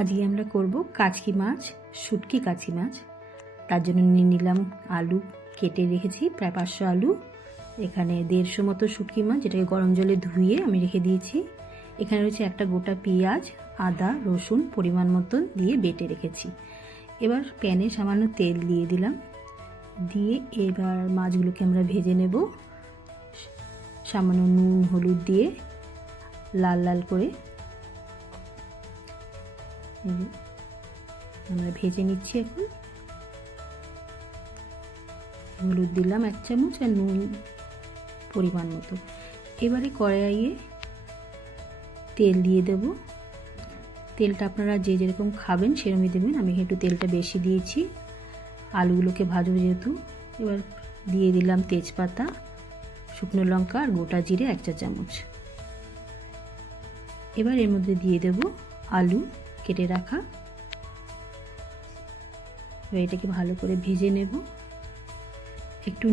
আজকে আমরা করব কাচকি মাছ, শুটকি কাচকি মাছ। তার জন্য নিয়ে নিলাম আলু, কেটে রেখেছি প্রায় 500 আলু। এখানে 150 মতো শুটকি মাছ, যেটাকে গরম জলে ধুয়ে আমি রেখে দিয়েছি। এখানে রয়েছে একটা গোটা পেঁয়াজ, আদা রসুন পরিমাণ মতন দিয়ে বেটে রেখেছি। এবার প্যানে সামান্য তেল দিয়ে দিলাম, দিয়ে এবার মাছগুলোকে আমরা ভেজে নেব। সামান্য নুন হলুদ দিয়ে লাল লাল করে আমরা ভেজে নিচ্ছি। এখন হলুদ দিলাম 1 চামচ আর নুন পরিমাণ মতো। এবারে কড়াইয়ে তেল দিয়ে দেব। তেলটা আপনারা যে যেরকম খাবেন সেরকমই দেবেন। আমি একটু তেলটা বেশি দিয়েছি, আলুগুলোকে ভাজবো যেহেতু। এবার দিয়ে দিলাম তেজপাতা, শুকনো লঙ্কা আর গোটা জিরে 1 চা চামচ। এবার এর মধ্যে দিয়ে দেব আলু কেটে রাখা। এটাকে ভালো করে ভেজে নেব। একটু